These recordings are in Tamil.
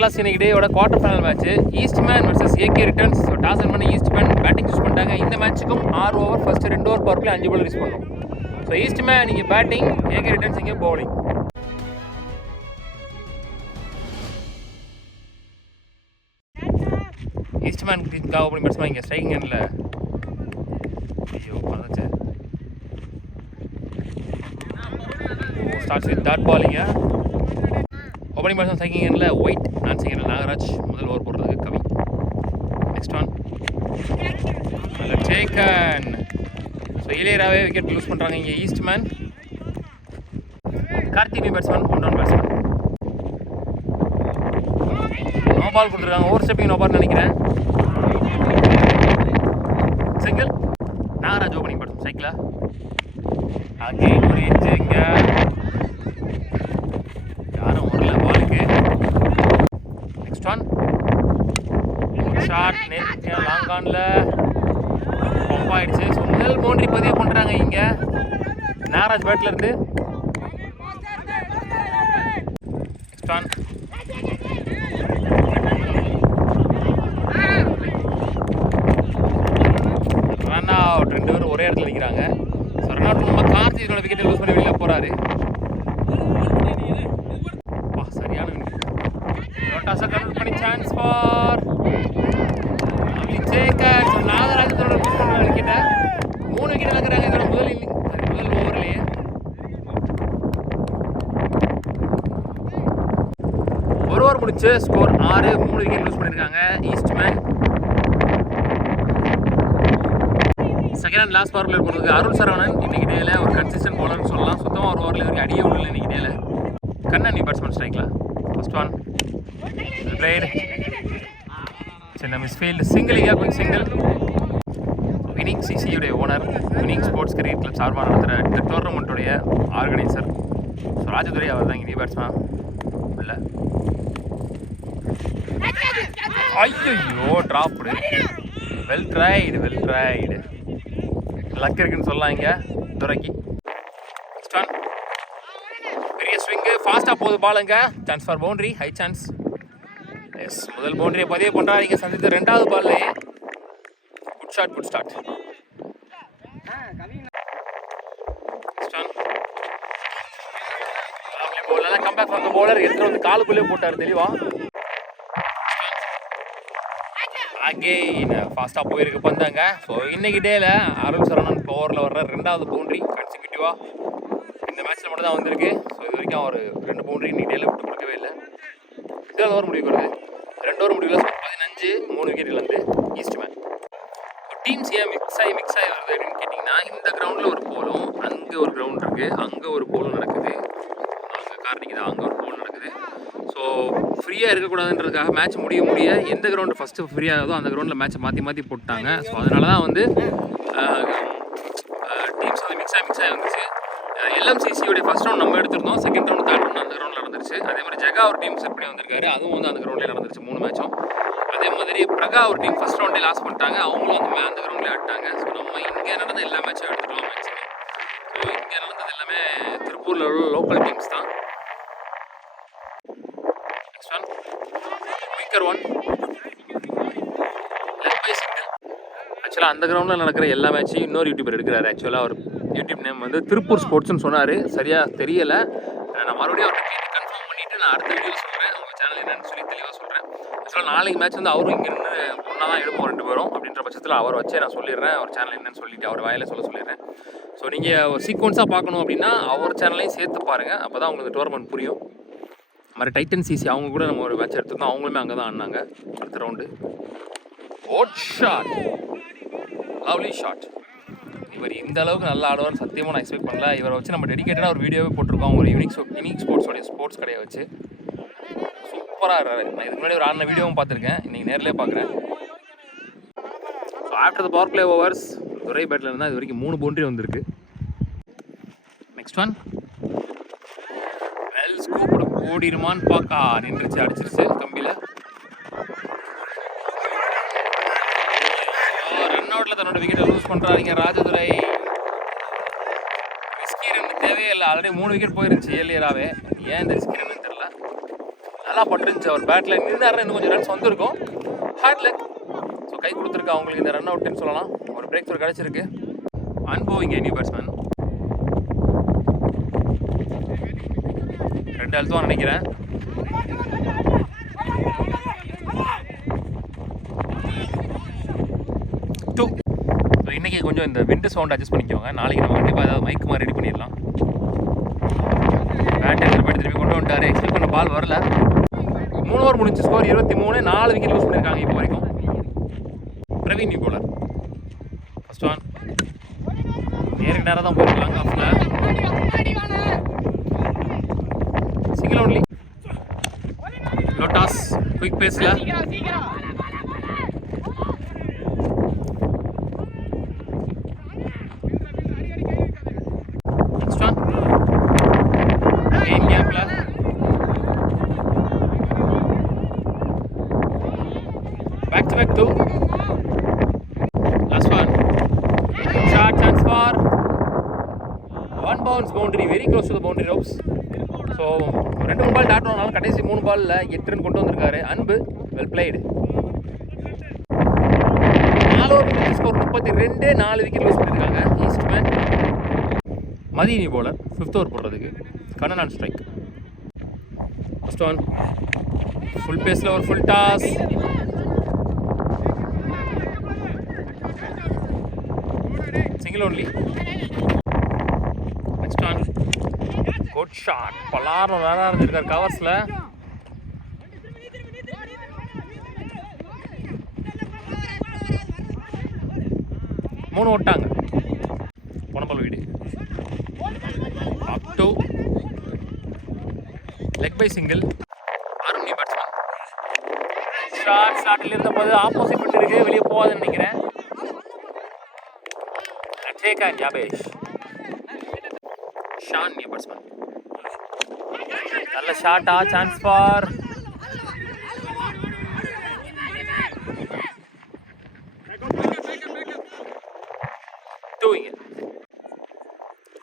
கிளாஸ் இன்னைக்கு டேயோட quarter final match Eastman vs AK returns. So toss win பண்ணி ஈஸ்ட்மேன் பேட்டிங் சூஸ் பண்ணிட்டாங்க. இந்த மேட்ச்சுக்கும் 6 over first 2 over power play 5 ball use பண்ணோம். ஸோ ஈஸ்ட்மேன் இங்கே பேட்டிங், ஏகே ரிட்டர்ன்ஸ் இங்கே பவுலிங். ஈஸ்ட்மேன் ஓப்பனிங் பேட்ஸ்மேன் இங்கே ஸ்ட்ரைக்கிங் எண்ணில் ஐயோ வந்துச்சு. ஸ்டார்ட்ஸ் வித் டாட் பாலிங்க. ஓப்பனிங் பேட்ஸ்மேன் ஸ்ட்ரைக்கிங் எண்ணில் ஒயிட், நான் செகண்ட் நாகராஜ். முதல் ஓவர் போடுறதுக்கு Kavi. Next one taken. So இளையராவே விக்கெட் லூஸ் பண்ணுறாங்க இங்கே Eastman. Karthik batsman, one down batsman. No ball கொடுத்துருக்காங்க. ஓவர் ஸ்டெப்பிங் நோ பால் நினைக்கிறேன். சிங்கிள். நாகராஜ் ஓப்பனிங் பேட்ஸ்மேன் சைக்கிளா. அங்கே ஒரு இன்ச்சுங்க. யாரும் வரல பாலுக்கு. நெக்ஸ்ட் ஒன் ஷார்ட் நெட் லாங் ஆன்ல பம்ப் ஆயிடுச்சு. ஸோ முதல் பவுண்டரி பதிவு பண்ணுறாங்க இங்கே நாகராஜ் பேட்ல இருந்து. Next one run out. 2 பேரும் ஒரே இடத்துல நிற்கிறாங்க. ஸோ ரன் அவுட் நம்ம கார்த்திகோட விக்கெட்டை லூஸ் பண்ணி வெளியில் போகிறாரு. சரியான கன்வெர்ட் பண்ணி சான்ஸ் ஃபார் நாகராஜ் லூஸ் பண்ணுற விக்கெட்டை 3 விக்கெட் இழக்கிறாங்க இதோட முதல் ஓவர்லேயே. ஒரு ஓவர் முடிச்சு ஸ்கோர் 6, 3 விக்கெட் லூஸ் பண்ணியிருக்காங்க Eastman. Second and last power play போடுறதுக்கு அருள் சரவணன் இன்னைக்கு டேல ஒரு கன்சிஸ்டன்ட் பவுலர்னு சொல்லலாம். சுத்தமாக ஒரு ஓவரில் வரைக்கும் அடியே விடல இன்னைக்கு டேல. கண்ணன் பேட்ஸ்மேன் ஸ்ட்ரைக்ல. ஃபர்ஸ்ட் ஒன் பிளேட் சின்ன மிஸ்ஃபீல்டு. சிங்கிளிங்க குயிக் சிங்கிள். வினிங் சிசியுடைய owner, winning sports cricket club சார்பாக நடத்துகிற இந்த டோர்னமெண்ட்டுடைய ஆர்கனைசர். ஸோ ராஜதுரை அவர் தான் இங்கே பேட்ஸ்மேன் இல்லை. ஐயோ ட்ராப்டு. Well dried. லக் இருக்குன்னு சொல்லலாம் இங்கே துரைக்கு. நெக்ஸ்ட் ஒன் பெரிய ஸ்விங்கு, ஃபாஸ்ட்டாக போகுது பாலுங்க. Chance for boundary, high chance. Yes, முதல் பவுண்டரியை பதிவு பண்ணுறாரு இங்கே சந்தித்து 2வது பால்லையே. Good start. கம்பேக் பண்ண பவுலர் எடுத்து வந்து காலுக்குள்ளே போட்டார் தெளிவா. அகெயின் ஃபாஸ்ட்டாக போயிருக்கு பந்தாங்க. ஸோ இன்னைக்கு டேல அருள் சரவணன் ஓவரில் வர்ற 2வது பவுண்டரி கன்சிக்யூட்டிவாக இந்த மேட்ச்சில் மட்டும் தான் வந்திருக்கு. ஸோ இது வரைக்கும் அவர் 2 பவுண்டரி இன்னைக்கு டேல விட்டு கொடுக்கவே இல்லை. 2வது ஓவர் முடிவு வருது. 2 ஓவர் முடிவில் 15, 3 விக்கெட் இழந்து ஈஸ்ட்மேன். டீம்ஸ் ஏன் மிக்ஸ் ஆகி வருது அப்படின்னு கேட்டிங்கன்னா, இந்த கிரவுண்டில் ஒரு போலும், அங்கே ஒரு கிரவுண்ட் இருக்குது, அங்கே ஒரு போலும் நடக்குது, அங்கே கார்னிக்கு தான் அங்கே ஒரு போல் நடக்குது. ஸோ ஃப்ரீயாக இருக்கக்கூடாதுன்றதுக்காக மேட்ச் முடிய எந்த கிரவுண்டு ஃபஸ்ட்டு ஃப்ரீயாகுதோ அந்த கிரவுண்டில் மேட்ச்சை மாற்றி போட்டாங்க. ஸோ அதனால தான் வந்து டீம்ஸ் வந்து மிக்ஸ் ஆகி வந்துச்சு. எல்எம்சிசியோடைய ஃபஸ்ட் ரவுண்ட் நம்ம எடுத்திருந்தோம், செகண்ட் ரவுண்ட் தேர்ட் ரவுண்ட் அந்த கிரவுண்டில் நடந்துருச்சு. அதே மாதிரி ஜெகா ஒரு டீம் செட் பண்ணி வந்திருக்காரு, அதுவும் வந்து அந்த கிரவுண்ட்லேயே நடந்துருச்சு 3 மேட்சும். அதே மாதிரி பிரகா ஒரு டீம் ஃபஸ்ட் ரவுண்டே லாஸ் பண்ணிட்டாங்க, அவங்களும் அந்த கிரவுண்ட்லேயே ஆட்டாங்க. ஸோ நம்ம இங்கே நடந்த எல்லா மேட்சும் எடுத்துக்கலாம் மேக்ஸிமம். ஸோ இங்கே நடந்தது எல்லாமே திருப்பூரில் உள்ள லோக்கல் டீம்ஸ் தான். Next one quicker one left by single. ஆக்சுவலாக அந்த கிரவுண்டில் நடக்கிற எல்லா மேட்சையும் இன்னொரு யூடியூபர் எடுக்கிறாரு. ஆக்சுவலாக அவர் யூடியூப் நேம் வந்து திருப்பூர் ஸ்போர்ட்ஸ்னு சொன்னார், சரியாக தெரியலை. நான் மறுபடியும் அவர்கிட்ட கேட்டு கன்ஃபார்ம் பண்ணிவிட்டு நான் அடுத்த வீடியோ சொல்கிறேன், அவங்க சேனல் என்னன்னு சொல்லி தெளிவாக சொல்கிறேன். ஆக்சுவலாக நாளைக்கு மேட்ச் வந்து அவரும் இங்கே நின்று ஒன்றா தான் எடுப்போம் 2 பேரும். அப்படின்ற பட்சத்தில் அவர் வச்சே நான் சொல்லிடுறேன், அவர் சேனல் என்னன்னு சொல்லிவிட்டு அவர் வாயில சொல்லிடுறேன். ஸோ நீங்கள் சீக்வன்ஸாக பார்க்கணும் அப்படின்னா அவர் சேனலையும் சேர்த்து பாருங்கள், அப்போ தான் உங்களுக்கு டோர்னமெண்ட் புரியும். மாதிரி டைட்டன் சிசி அவங்க கூட நம்ம ஒரு மேட்ச் எடுத்திருந்தோம், அவங்களுமே அங்கே தான் ஆடினாங்க. அடுத்த ரவுண்டு ஓட் ஷாட், லவ்லி ஷாட். இவர் இந்த அளவுக்கு நல்லா ஆடுவார்னு சத்தியமாக நான் எக்ஸ்பெக்ட் பண்ணல. இவரை வச்சு நம்ம டெடிக்கேட்டடாக ஒரு வீடியோவே போட்டிருக்கோம், ஒரு யூனிக் ஸ்போர்ட்ஸோடைய ஸ்போர்ட்ஸ் கடையை வச்சு. சூப்பராக இருக்காரு. நான் இதுக்கு முன்னாடி ஒரு ஆடின வீடியோவும் பார்த்துருக்கேன், இன்றைக்கி நேரிலே பார்க்குறேன். So after the power play overs Durai battle இருந்தால் இது வரைக்கும் 3 பவுண்டரி வந்திருக்கு. நெக்ஸ்ட் ஒன் வெல் ஸ்கூப்டு, ஓடிடுமான்னு பார்க்கா நின்றுச்சு, அடிச்சிருச்சு கம்பியில். ரன் அவுட்டில் தன்னோட விக்கெட்டை லூஸ் பண்ணுறாங்க ராஜதுரை. ரிஸ்கி ரன் தேவையே இல்லை, ஆல்ரெடி 3 விக்கெட் போயிருந்துச்சு ஏர்லியராகவே. ஏன் இந்த ரிஸ்கி ரன்னு தெரியல. நல்லா பட்டுருந்துச்சு. அவர் பேட்டில் நின்றாருன்னா இன்னும் கொஞ்சம் ரன்ஸ் வந்திருக்கும். Hard luck. ஸோ கை கொடுத்துருக்கா அவங்களுக்கு இந்த ரன் அவுட்னு சொல்லலாம். ஒரு பிரேக் த்ரூ கிடச்சிருக்கு. அன்போவிங்க நியூ பேட்ஸ்மேன். 2 அழுத்துவான்னு நினைக்கிறேன். ஸோ இன்றைக்கி கொஞ்சம் இந்த விண்டு சவுண்ட் அட்ஜஸ்ட் பண்ணிக்கோங்க. நாளைக்கு நம்ம கண்டிப்பாக ஏதாவது மைக் மாதிரி ரெடி பண்ணிடலாம். பேட் திருப்பி கொண்டு வந்துட்டார். எக்ஸ்பெக்ட் பண்ண பால் வரல. 3 ஓவர் முடிஞ்சு. ஸ்கோர் 23. 4 விக்கெட் லூஸ் பண்ணியிருக்காங்க இப்போ வரைக்கும். Praveen new bowler. First one நேருக்கு நேராக தான் போயிருக்கலாம். ஆஃபில் சிங்கிள் ஒன்லி. லோட்டாஸ் குயிக் பேஸில் back to last one. Shot chance for one bounce boundary, very close to the boundary ropes. So 2 ball dot ஆனாலும் கடைசி 3 பால்ல 8 ரன் கொண்டு வந்திருக்காரு அன்பு. Well played. 4 ஓவர் முடிஞ்சு ஸ்கோர் 32. 4 விக்கெட் லூஸ் பண்ணிருக்காங்க Eastman. Mathi new bowler 5th over போடுறதுக்கு. Kannan on strike. First one full பேஸில் ஒரு full toss. Single only. Next one. Good shot. பலாரம் வேற இருந்திருக்கார் கவர்ஸ்ல. மூணு ஓட்டாங்க. பொனம்பல் வீடு. Up to leg bye single. ஆர்மி பேட்ஸ்மேன். ஷாட்டில் இருந்தபோது ஆப்போசிட் விட்டு இருக்கு. வெளியே போகாதுன்னு நினைக்கிறேன். Take and Yabesh. Sean new batsman. Nalla shot chance for doing it.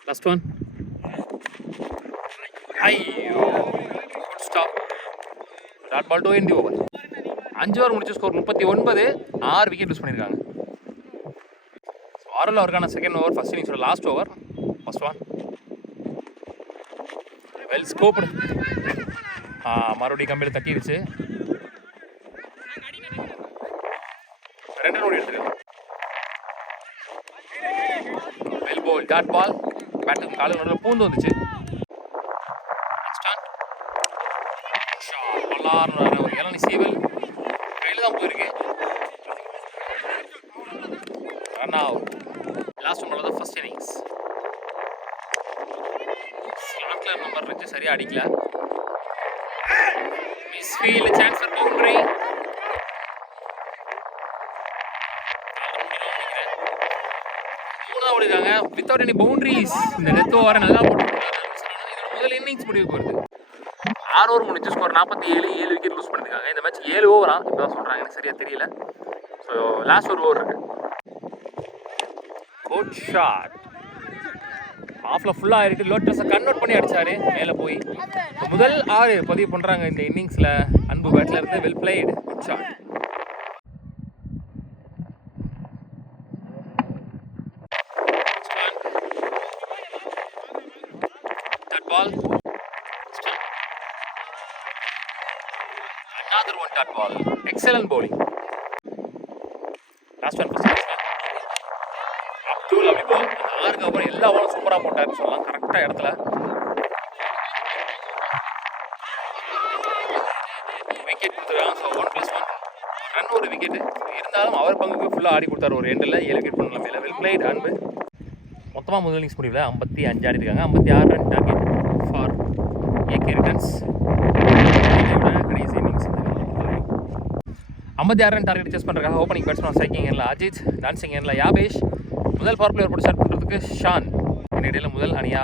Last one. Ayyo. Good stop. Dot ball to end the over. 5 over முடிச்ச ஸ்கோர் 39. 6 விக்கெட் லூஸ் பண்ணிருக்காங்க. ஆரல் அவருக்கான செகண்ட் ஓவர். ஃபர்ஸ்ட் இன்னிங்ஸோட last over. First one well scooped. மறுபடியும் கம்பியில் தட்டிடுச்சு. 2 ரன் ஓடி எடுத்துருக்கு. வெல் போல் டாட் பால். பேட்டுக்கு காலுக்கு நடுவில் பூந்து வந்துச்சு. ஒரு இளநி சீவல் கையில் தான் போயிருக்கு. Run out. லாஸ்ட் ஒன் தான் ஃபர்ஸ்ட் இன்னிங்ஸ். ஸ்லாட்ல நம்பர் வச்சு சரியா அடிக்கல. Miss field chance for boundary. மூணாவது ஓடிட்டாங்க வித்தவுட் எனி பவுண்டரிஸ். இந்த டெத் ஓவரை நல்லா போட்டுருக்காங்க. இதோட முதல் இன்னிங்ஸ் முடிவு போகிறது. 6 ஓவர் முடிஞ்சு ஸ்கோர் 47. 7 விக்கெட் லூஸ் பண்ணிருக்காங்க. இந்த மேட்ச் 7 ஓவரா இப்பதான் சொல்றாங்க. எனக்கு சரியா தெரியல. ஸோ லாஸ்ட் ஒரு ஓவர் இருக்கு. Good shot. ஆஃப்ல ஃபுல்லாக ஆயிருக்கு. லோட்டஸை கன்வெர்ட் பண்ணி அடிச்சாரு மேலே போய். முதல் 6 பதிவு பண்ணுறாங்க இந்த இன்னிங்ஸில் அன்பு பேட்டில் இருந்து. Well played. Good shot. That ball. Another one that ball. Excellent bowling. Last one for lovely ball. 6 அப்புறம் எல்லா பாலும் சூப்பராக போட்டாருன்னு சொல்லலாம். கரெக்டாக இடத்துல விக்கெட் கொடுத்துருக்காங்க. ஸோ 1+1 ரன் ஒரு விக்கெட்டு இருந்தாலும் அவர் பங்குக்கு ஃபுல்லாக ஆடி கொடுத்தாரு. ஒரு எண்டில் 7 விக்கெட் பண்ணலாம். மேலே வெல் பிளேட் அன்பு. மொத்தமாக முதல் இன்னிங்ஸ் முடிவில் 55 ஆடிருக்காங்க. 56 run target for AK returns. கடைசி இன்னிங்ஸ் 56 ரன் டார்கெட் சேஸ் பண்ணுறதுக்காக ஓப்பனிங் பேட்ஸ்மேன் ஸ்ட்ரைக்கிங் எண்ணில் அஜித், டான்சிங் எண்ணில் யாபேஷ், முதல் பவர் பிளேயர் போட்டு ஸ்டார்ட் பண்ணுறதுக்கு ஷான். இந்த இடையில முதல் அணியா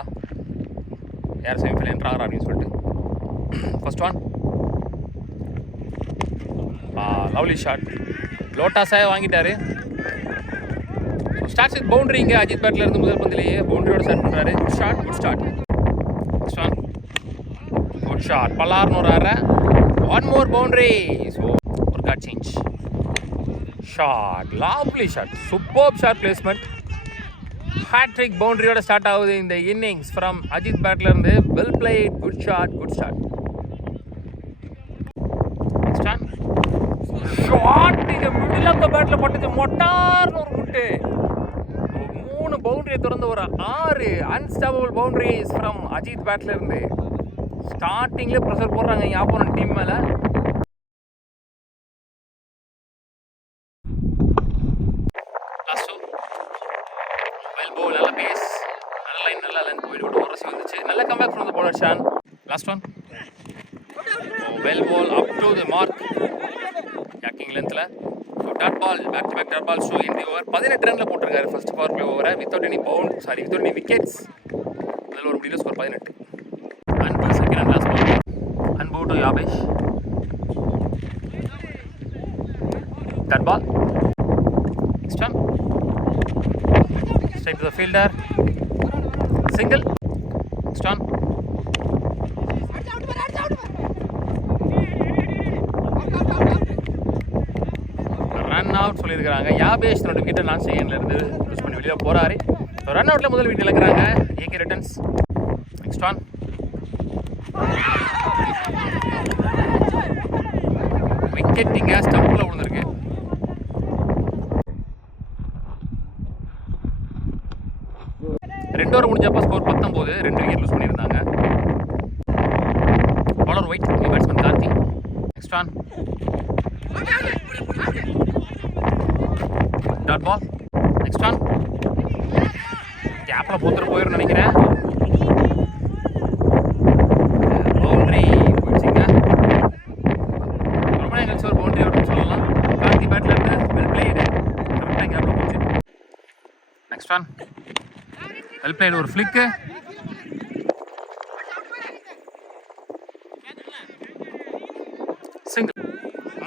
யார் செமிஃபைனல் என்ட்ராகிறார் அப்படின்னு சொல்லிட்டு. First one lovely shot. லோட்டாஸாக வாங்கிட்டாரு. Starts with boundary. இங்கே அஜித் பேட்டில் இருந்து முதல் பந்திலேயே பவுண்டரியோட ஸ்டார்ட் பண்ணுறாரு. Good shot. Good start. First one good shot. பல்லார்னு ஒரு 6 One more boundary. So, Urquhart change. Shot. Lovely shot. Superb shot placement. Hat-trick boundary oda start ஆகுது இந்த இன்னிங்ஸ் from அஜித் பேட்ல இருந்து. Well played. Good shot. Good shot. Next one. Shot in the middle of the batல பட்டுச்சு மொட்டார்னு ஒரு முட்டு. 3 பவுண்டரியை திறந்து ஒரு 6 அன்ஸ்டாப்பபிள் பவுண்டரிஸ் from அஜித் பேட்ல இருந்து. ஸ்டார்டிங்ல ப்ரெஷர் போடுறாங்க இங்க ஆப்போனன்ட் டீம் மேல. நல்ல பேஸ், நல்ல லைன், நல்ல லென்த் போயிட்டு ஒரு ரசி வந்துச்சு. நல்ல comeback from the bowler Shan. Last one. Well ball up to the mark. கேக்கிங் லென்த்ல dot ball, back to back dot ball show in the over. 18 ரன்ல போட்டுருக்காரு ஃபர்ஸ்ட் பவர் பிளே ஓவரை without any bound, without any wickets. முதல்ல ஒரு முடியல ஸ்கோர் 18. அன்பு second and last ball. Anbu to Yabesh. Dot ball. Next one. Straight to the fielder. Single. Next one. Run out சொல்லியிருக்காங்க. யாபேஷ் 2 விக்கெட்டை நான் செகண்ட்ல இருந்து யூஸ் பண்ணி வெளியே போறாரு. ரன் அவுட்ல முதல் விக்கெட் இழக்கிறாங்க. AK returns. Next one. Wicket இங்க ஸ்டம்ப்ல விழுந்திருக்கு. 2 ஓவர் முடிஞ்சப்போ ஸ்கோர் 19, 2 விக்கெட் லூஸ் பண்ணியிருந்தாங்க. Bowler White, batsman Karthi. Next one. Dot ball. Next one. கேப்ல போத்துட்டு போயிடும் நினைக்கிறேன். பவுண்டரி போயிடுச்சுங்க. ரொம்ப நேரம் கழிச்சு ஒரு பவுண்டரி அப்படின்னு சொல்லலாம். கார்த்தி பேட்ல இருந்து வெல் பிளேடு. கரெக்டாக கேப்ல போச்சு. Next one. வெல் பிளேடு, ஒரு ஃபிளிக்கு. சிங்கிள்.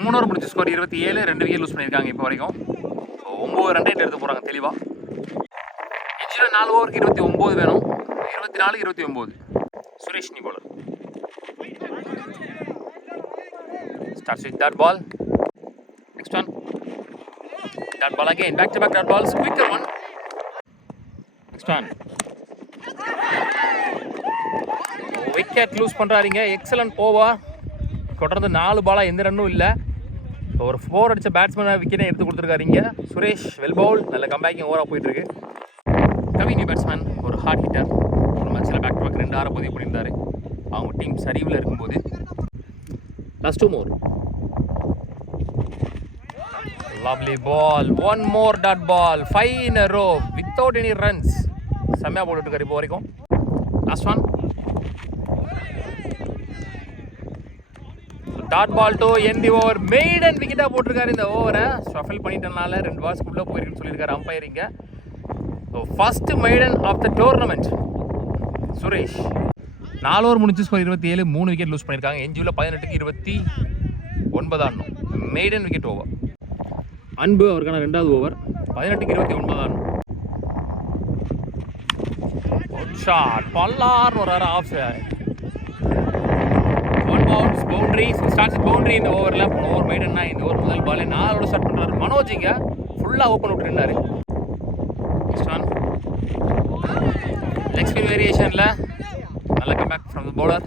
3 ஓவர் முடிச்சு ஸ்கோர் 27, 2 விக்கெட் லூஸ் பண்ணியிருக்காங்க இப்போ வரைக்கும். 9 ரன் ரேட் எடுத்து போகிறாங்க தெளிவாக. எஞ்சில் 4 ஓவருக்கு 29 வேணும். 24, 29. Suresh new bowler. Starts with dot ball. Next one. Dot ball again, back to back dot balls. Quicker one. Next one. Wicket lose பண்ணுறாருங்க. Excellent over. தொடர்ந்து 4 பாலாக எந்த ரன்னும் இல்லை. ஒரு 4 அடித்த பேட்ஸ்மேனாக விக்கெட்டை எடுத்து கொடுத்துருக்காருங்க சுரேஷ். வெல் பவுல், நல்ல கம்பேக்கிங் ஓவராக போயிட்டுருக்கு. கவி நியூ பேட்ஸ்மேன், ஒரு ஹார்ட் ஹிட்டர். ஒரு மேட்ச்சில் பேக் டு பேக் 2 6 பதிவு பண்ணியிருந்தார் அவங்க டீம் சரிவில் இருக்கும்போது. Last 2 more. Lovely ball. 1 more dot ball. 5 in a row without any runs. செம்மையாக போட்டுருக்காரு இப்போ வரைக்கும். Last one. Dot ball to end the over. Maiden விக்கெட்டாக போட்டிருக்காரு இந்த ஓவரை. ஷஃபில் பண்ணிட்டனால 2 பால்ஸ்க்கு உள்ளே போயிருக்குன்னு சொல்லியிருக்காரு அம்பையரிங்க. So first maiden of the tournament Suresh. 4 over முடிச்சு ஸ்கோர் 27, 3 விக்கெட் லூஸ் பண்ணியிருக்காங்க. எஞ்சியில் 18க்கு 29 ஆடணும். Maiden wicket over. அன்பு அவருக்கான 2வது ஓவர். 18க்கு 29 ஆடணும். ஷாட் பல்லார்னு ஒரு off side. 1 bounce boundary. So starts boundary இந்த ஓவரில். போன ஓவர் மெய்டன்னா இந்த ஓவர் முதல் பாலே 4 ஸ்டார்ட் பண்ணுறாரு மனோஜிங்க. ஃபுல்லாக ஓப்பன் விட்டுருந்தாரு. Next one. லெக் ஸ்பின் வேரியேஷனில் நல்ல comeback from the bowler.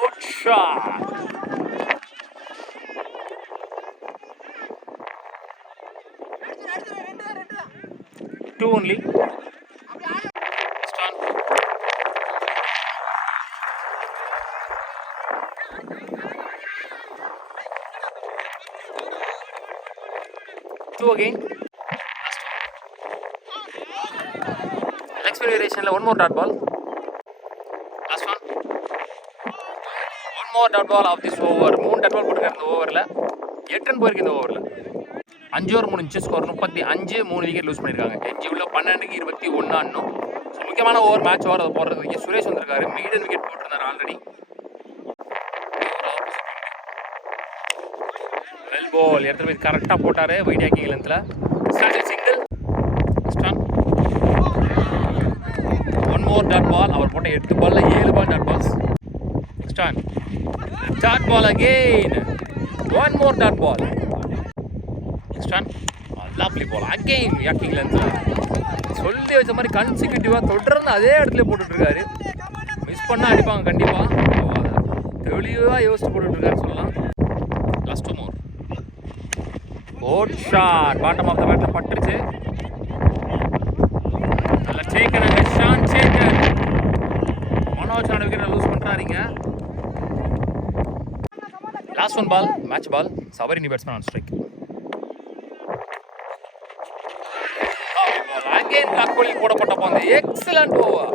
Good shot. 2 only. Next one. Two again. Next variation, 1 more dot ball. Last one. 1 more dot ball of this over. 3 dot ball போட்டுருக்காரு இந்த ஓவரில். 8 ரன் போயிருக்கு இந்த ஓவரில். 5 ஓவர் முடிஞ்சு ஸ்கோர் 35, 3 விக்கெட் லூஸ் பண்ணியிருக்காங்க. எஞ்சி உள்ள 12க்கு 21 ஆடணும். ஸோ முக்கியமான ஓவர் மேட்ச் ஓவர் அதை போடுறதுக்கு சுரேஷ் வந்திருக்காரு. மெய்டன் விக்கெட் போட்டிருந்தார் ஆல்ரெடி. வெல் பால் எடுத்து போய் கரெக்டாக போட்டார் வைட் ஆக்கிங் லென்த்தில். Starting single. ஸ்டான் 1 more டாட் பால். அவர் போட்ட 8 பாலில் 7 பால் dot balls. Next on. Dot ball again. One more dot ball. Next on. Lovely ball. Again, yucking length. சொல்லி வச்ச மாதிரி கன்சிக்யூட்டிவாக தொடர்ந்து அதே இடத்துல போட்டுட்ருக்காரு. மிஸ் பண்ணால் அடிப்பாங்க கண்டிப்பாக. தெளிவாக யோசிச்சு போட்டுட்ருக்காரு சொல்லலாம். Last two more. Odd shot. Bottom of the பேட்டில் பட்டுருச்சு. நல்லா சேக்கனாங்க. ஷான் சேக்கன். மனோஜ் விக்கெட்டை லூஸ் பண்ணுறாருங்க. Last one ball. Match ball. சபரினி பேட்ஸ்மேன் ஆன் ஸ்ட்ரைக். போடப்பட்ட பந்து. Excellent over.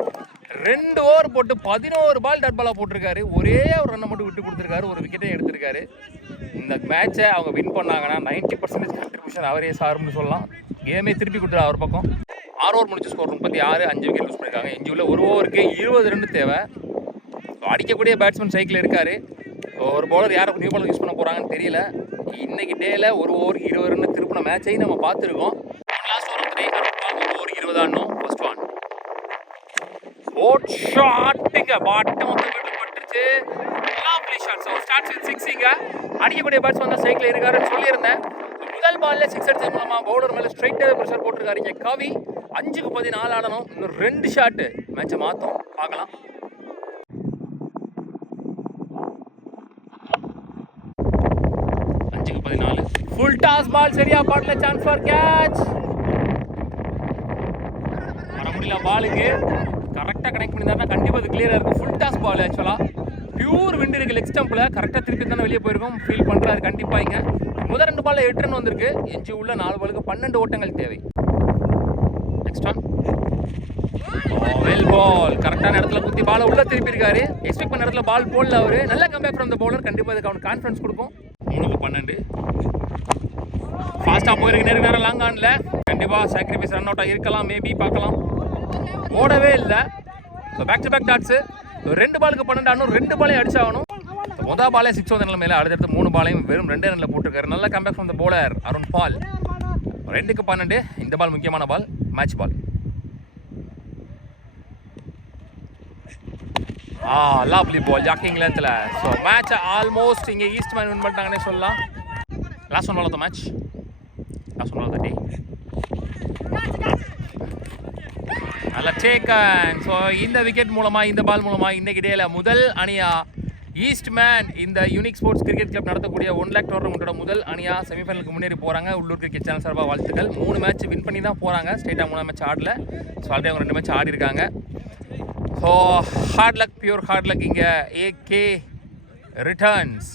2 ஓவர் போட்டு 11 பால் டட் பாலா போட்டிருக்காரு. ஒரே ஒரு ரன்னை மட்டும் விட்டு கொடுத்துருக்காரு. ஒரு விக்கெட்டே எடுத்திருக்காரு. இந்த மேட்சை அவங்க வின் பண்ணாங்கன்னா 90% கண்ட்ரிபியூஷன் அவரே சார்னு சொல்லலாம். கேமே திருப்பி கொடுத்துரு அவர் பக்கம். 6 ஓவர் முடிச்சு ஸ்கோர் 36, 5 விக்கெட் லூஸ் பண்ணியிருக்காங்க. எஞ்சியுள்ள ஒரு ஓவருக்கு 20 ரன் தேவை. அடிக்கக்கூடிய பேட்ஸ்மேன் சைக்கிள் இருக்காரு. ஒரு பவுலர் யாரை நியூ பாலர் யூஸ் பண்ண போகிறாங்கன்னு தெரியல. இன்னைக்கு டேல ஒரு ஓவருக்கு 20 ரன் திருப்பின மேட்சையும் நம்ம பார்த்துருக்கோம். லாஸ்ட் ஓவர் 3 ஓவர் 20 ஆடணும். First one. ஓட் ஷாட்டுங்க. பாட்டம் ஆஃப் தி பேட்டில் பட்டுருச்சு. Lovely shot. So starts with 6ங்க. அடிக்கக்கூடிய பேட்ஸ்மேன் தான் சைக்கிள் இருக்காருன்னு சொல்லியிருந்தேன். முதல் பால்ல 6 அடிச்சது மூலமா பவுலர் மேலே ஸ்ட்ரைட்டாகவே ப்ரெஷர் போட்டிருக்காரு. இங்கே கவி 5க்கு 14 ஆடணும். இன்னும் 2 ஷாட்டு மேட்சை மாற்றும். பார்க்கலாம். Full toss ball. சரியா பாட்ல சான்ஸ் ஃபார் கேட்ச். வர முடியல பாலுக்கு. கரெக்டாக கனெக்ட் பண்ணியிருந்தாருன்னா கண்டிப்பாக அது கிளியராக இருக்கும். Full toss ball. ஆக்சுவலாக பியூர் விண்ட் இருக்குது லெக் ஸ்டம்பில். கரெக்டாக திருப்பி தானே வெளியே போயிருக்கோம். ஃபீல் பண்ணுறாரு கண்டிப்பாக. இங்கே முதல் 2 பாலில் 8 ரன் வந்திருக்கு. எஞ்சி உள்ள 4 பாலுக்கு 12 ஓட்டங்கள் தேவை. Next one. Well ball. கரெக்டான இடத்துல குத்தி பாலை உள்ள திருப்பி இருக்காரு. எக்ஸ்பெக்ட் பண்ண இடத்துல பால் போடல அவரு. நல்ல கம்பேக் ஃப்ரம் த பவுலர். கண்டிப்பாக இதுக்கு அவனுக்கு கான்ஃபிடன்ஸ் கொடுக்கும். 3க்கு 12. ஃபாஸ்ட்டாக போயிருக்கு. நேரம் லாங் ஆனில் கண்டிப்பாக சாக்ரிஃபைஸ் ரன் அவுட்டாக இருக்கலாம். மேபி பார்க்கலாம். ஓடவே இல்லை. So back to back dots. 2 பாலுக்கு 12 ஆடணும். 2 பாலையும் அடிச்சாகணும். முதல் பாலே 6 வந்த நிலைமையில் அடுத்தடுத்து 3 பாலையும் வெறும் 2 ரனில் போட்டிருக்காரு. நல்ல comeback from the bowler Arun ball. 2க்கு 12. இந்த பால் முக்கியமான ball. Match ball. Lovely ball. ஜாக்கிங் லென்த்தில். ஸோ மேட்சை ஆல்மோஸ்ட் இங்கே ஈஸ்ட் மேன் வின் பண்ணிட்டாங்கன்னே சொல்லலாம். Last one ball of the match. Last one ball of the day. நல்ல டேக்கன். ஸோ இந்த விக்கெட் மூலமாக, இந்த பால் மூலமாக இன்றைக்கி டேல முதல் அணியாக ஈஸ்ட் மேன் இந்த யூனிக் ஸ்போர்ட்ஸ் கிரிக்கெட் கிளப் நடத்தக்கூடிய 1 lakh டோர்னமெண்ட்டோட முதல் அணியாக செமிஃபைனலுக்கு முன்னேறி போகிறாங்க. உள்ளூர் கிரிக்கெட் சேனல் சார்பாக வாழ்த்துக்கள். 3 மேட்ச் வின் பண்ணி தான் போகிறாங்க. ஸ்ட்ரெயிட்டாக 3 மேட்ச் ஆடல. ஸோ ஆல்ரெடி அவங்க 2 மேட்ச் ஆடி இருக்காங்க. So hard luck, pure hard luck. இங்கே AK ரிட்டர்ன்ஸ்.